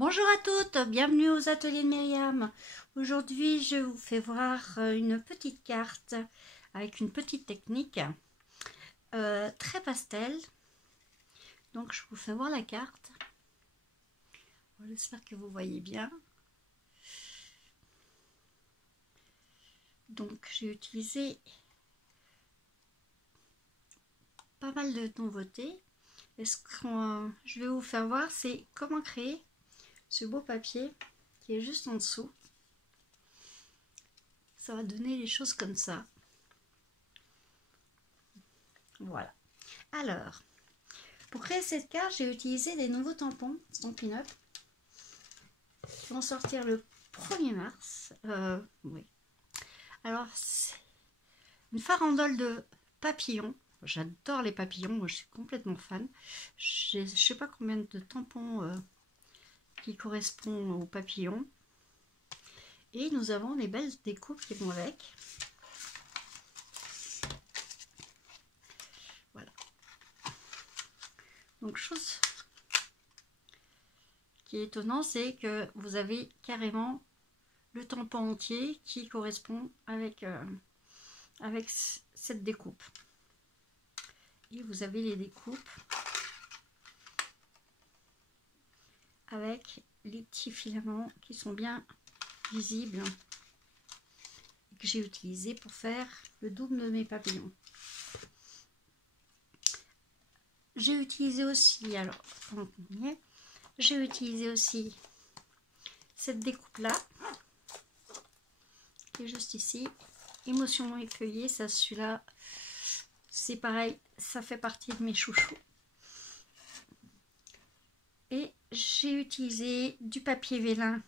Bonjour à toutes, bienvenue aux ateliers de Myriam. Aujourd'hui, je vous fais voir une petite carte avec une petite technique très pastel. Donc, je vous fais voir la carte. J'espère que vous voyez bien. Donc, j'ai utilisé pas mal de nouveautés. Et ce que je vais vous faire voir, c'est comment créer ce beau papier qui est juste en dessous. Ça va donner les choses comme ça. Voilà. Alors, pour créer cette carte, j'ai utilisé des nouveaux tampons Stampin' Up qui vont sortir le 1er mars. Oui. Alors, c'est une farandole de papillons. J'adore les papillons, moi je suis complètement fan. Je ne sais pas combien de tampons qui correspondent aux papillons. Et nous avons les belles découpes qui vont avec. Voilà. Donc, chose qui est étonnant, c'est que vous avez carrément le tampon entier qui correspond avec cette découpe. Et vous avez les découpes avec les petits filaments qui sont bien visibles et que j'ai utilisé pour faire le double de mes papillons. J'ai utilisé aussi, alors, j'ai utilisé aussi cette découpe là qui est juste ici. Émotion écueillée, ça, celui-là, c'est pareil, ça fait partie de mes chouchous. Et j'ai utilisé du papier vélin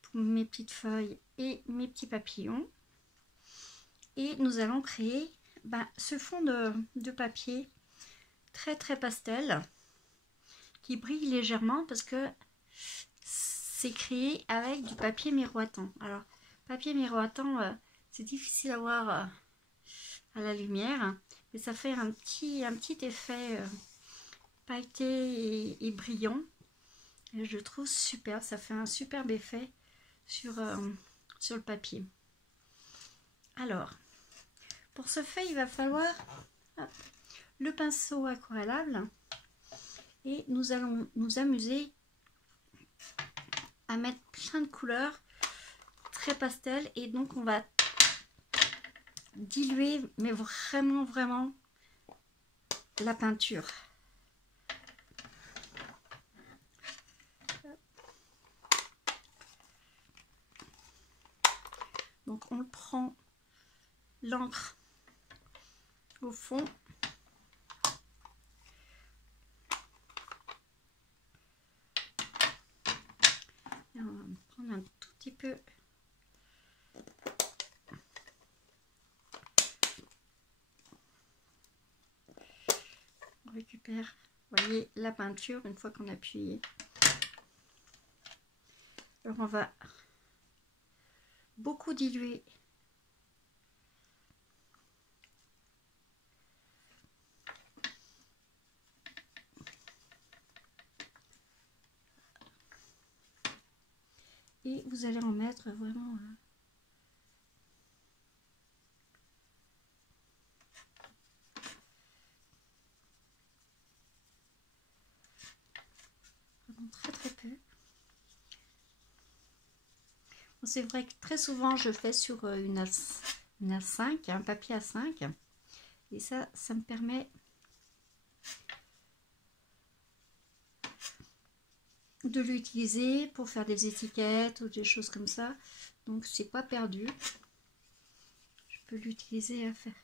pour mes petites feuilles et mes petits papillons. Et nous allons créer ce fond de papier très pastel qui brille légèrement parce que c'est créé avec du papier miroitant. Alors, papier miroitant, c'est difficile à voir à la lumière, mais ça fait un petit effet pailleté et brillant. Et je trouve super, ça fait un superbe effet sur le papier. Alors, pour ce fait, il va falloir le pinceau aquarellable et nous allons nous amuser à mettre plein de couleurs très pastel, et donc on va diluer mais vraiment la peinture. Donc on prend l'encre au fond et on va prendre un tout petit peu on récupère, vous voyez, la peinture une fois qu'on a appuyé. Alors on va beaucoup diluer et vous allez en mettre vraiment très peu. Bon, c'est vrai que très souvent je fais sur une A5, un papier A5, et ça me permet de l'utiliser pour faire des étiquettes ou des choses comme ça, donc c'est pas perdu. Je peux l'utiliser à faire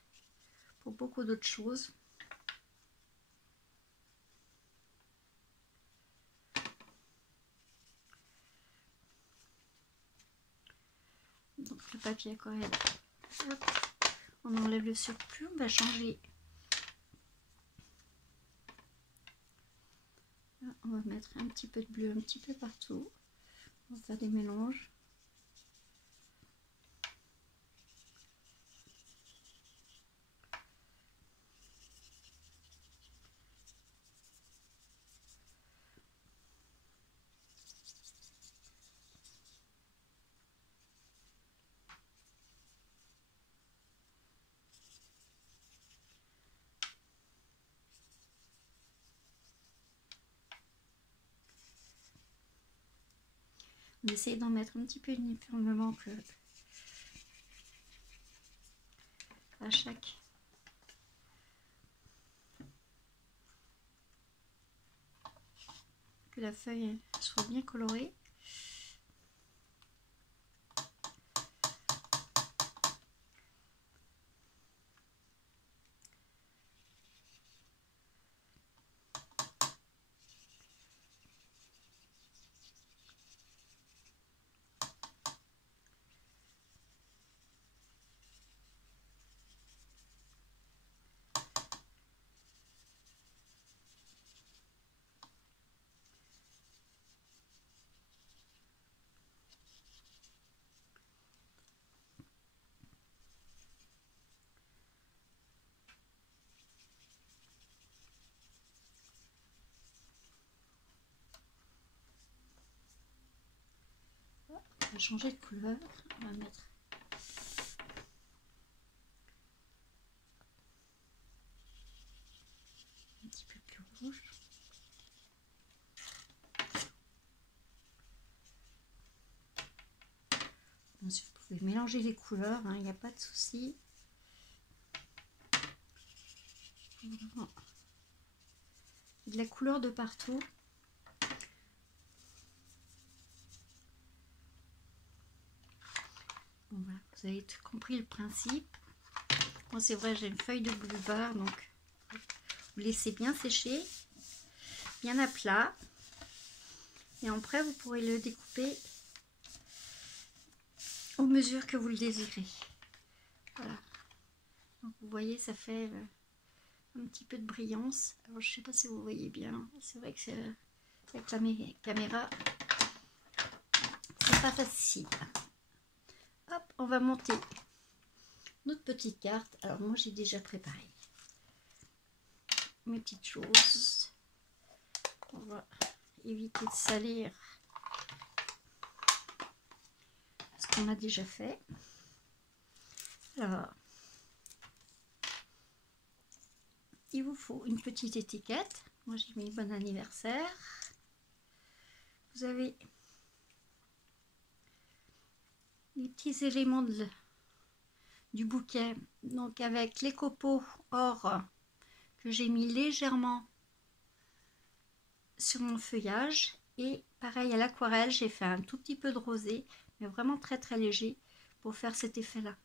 pour beaucoup d'autres choses. Donc le papier aquarelle, hop, on enlève le surplus, on va changer. Là, on va mettre un petit peu de bleu un petit peu partout. On va faire des mélanges. On essaye d'en mettre un petit peu uniformément que à chaque que la feuille soit bien colorée. On va changer de couleur, on va mettre un petit peu plus rouge. Ensuite, vous pouvez mélanger les couleurs, il n'y a pas de souci. De la couleur de partout. Bon, voilà, vous avez compris le principe. Moi, c'est vrai, j'ai une feuille de blueberry, donc vous laissez bien sécher, bien à plat. Et après, vous pourrez le découper aux mesures que vous le désirez. Voilà. Donc, vous voyez, ça fait un petit peu de brillance. Alors, je ne sais pas si vous voyez bien. C'est vrai que avec la caméra, c'est pas facile. Hop, on va monter notre petite carte. Alors, moi, j'ai déjà préparé mes petites choses. On va éviter de salir ce qu'on a déjà fait. Alors, il vous faut une petite étiquette. Moi, j'ai mis bon anniversaire. Vous avez les petits éléments du bouquet. Donc, avec les copeaux or que j'ai mis légèrement sur mon feuillage. Et pareil, à l'aquarelle, j'ai fait un tout petit peu de rosé, mais vraiment très très léger pour faire cet effet-là.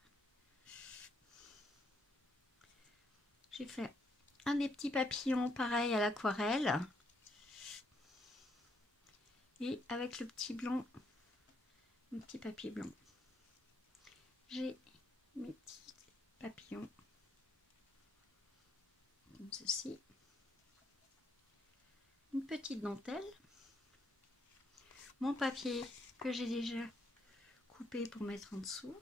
J'ai fait un des petits papillons pareil à l'aquarelle. Et avec le petit blanc, mon petit papier blanc, j'ai mes petits papillons comme ceci. Une petite dentelle. Mon papier que j'ai déjà coupé pour mettre en dessous.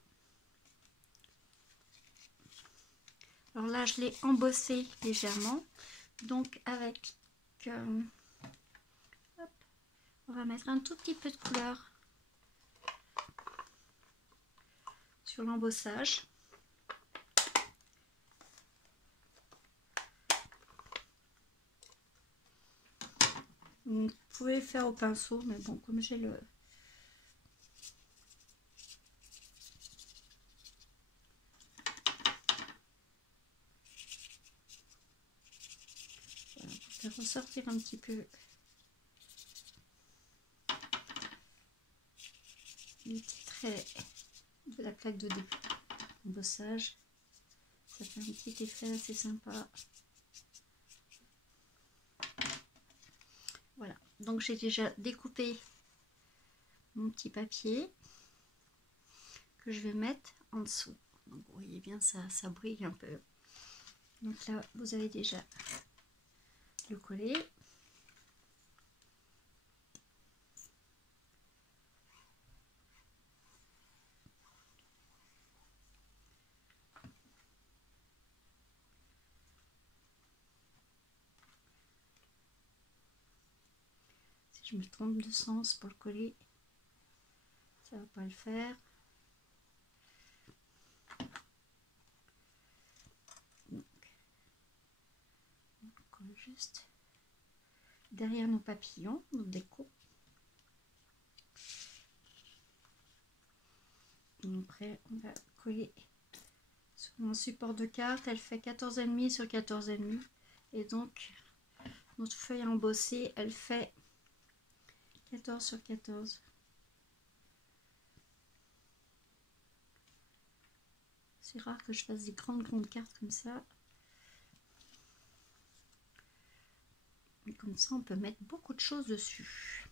Alors là, je l'ai embossé légèrement. Donc avec... hop, on va mettre un tout petit peu de couleur sur l'embossage. Vous pouvez le faire au pinceau, mais bon, comme j'ai le... Voilà, pour faire ressortir un petit peu les petits traits de la plaque de d'embossage. Ça fait un petit effet assez sympa. Voilà, donc j'ai déjà découpé mon petit papier que je vais mettre en dessous. Donc vous voyez bien, ça brille un peu. Donc là, vous avez déjà le coller. Si je me trompe de sens pour le coller, ça va pas le faire. Donc, on colle juste derrière nos papillons, nos déco. après on va coller sur mon support de carte. Elle fait 14,5 sur 14,5 et donc notre feuille embossée elle fait 14 sur 14. C'est rare que je fasse des grandes cartes comme ça. Et comme ça on peut mettre beaucoup de choses dessus.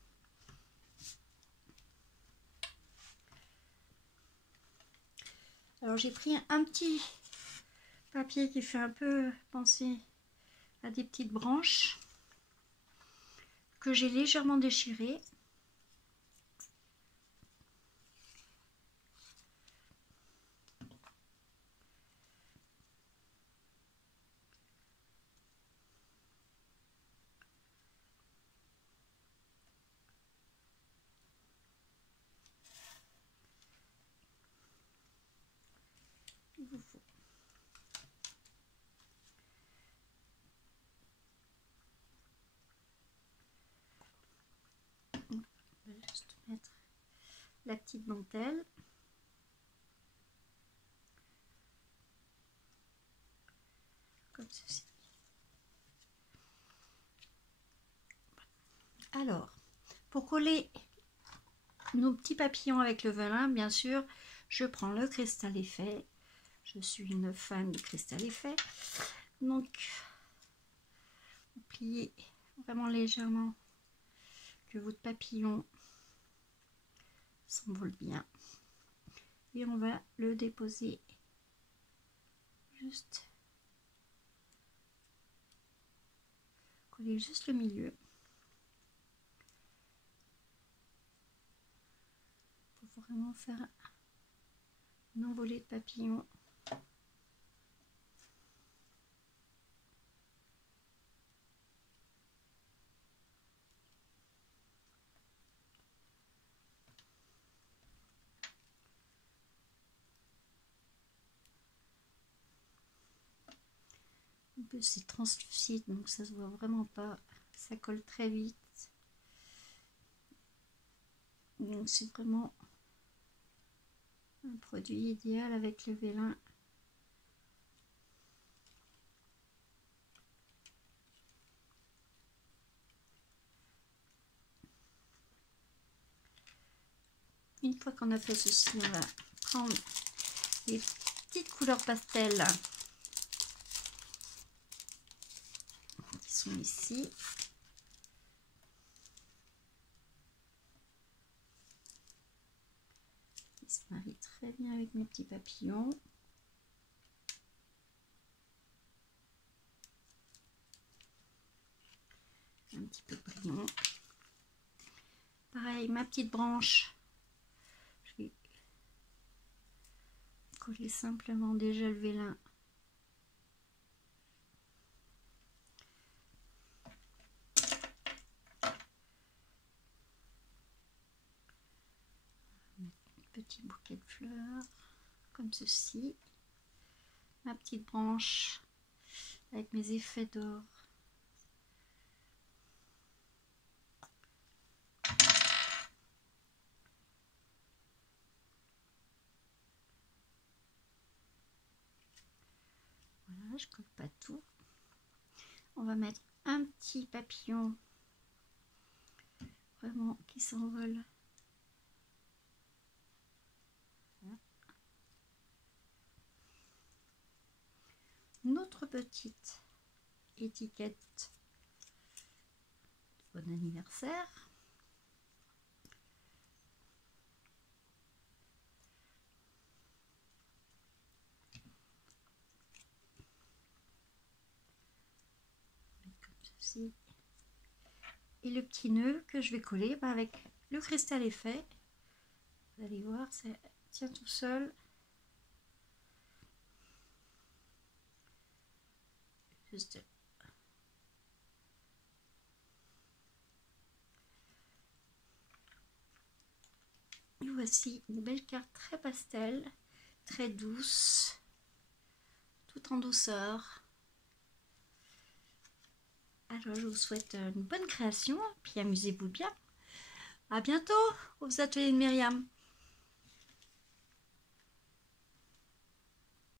Alors j'ai pris un petit papier qui fait un peu penser à des petites branches que j'ai légèrement déchiré. Il vous faut on va juste mettre la petite dentelle. Comme ceci. Alors, pour coller nos petits papillons avec le velin, bien sûr, je prends le cristal effet. Je suis une fan du cristal effet. Donc, vous pliez vraiment légèrement que votre papillon s'envole bien. Et on va le déposer juste, coller juste le milieu. Pour vraiment faire une envolée de papillons. En plus c'est translucide donc ça se voit vraiment pas, ça colle très vite. Donc c'est vraiment un produit idéal avec le vélin. Une fois qu'on a fait ceci, on va prendre les petites couleurs pastel qui sont ici. Qui se marient très bien avec mes petits papillons. Un petit peu brillant. Pareil, ma petite branche. Je vais coller simplement déjà le vélin. Petit bouquet de fleurs comme ceci, ma petite branche avec mes effets d'or. Voilà, je colle pas tout. On va mettre un petit papillon vraiment qui s'envole. Notre petite étiquette de bon anniversaire. Comme ceci. Et le petit nœud que je vais coller avec le cristal effet. Vous allez voir, ça tient tout seul. Juste. Et voici une belle carte très pastel, très douce, tout en douceur. Alors je vous souhaite une bonne création, puis amusez-vous bien. À bientôt aux ateliers de Myriam.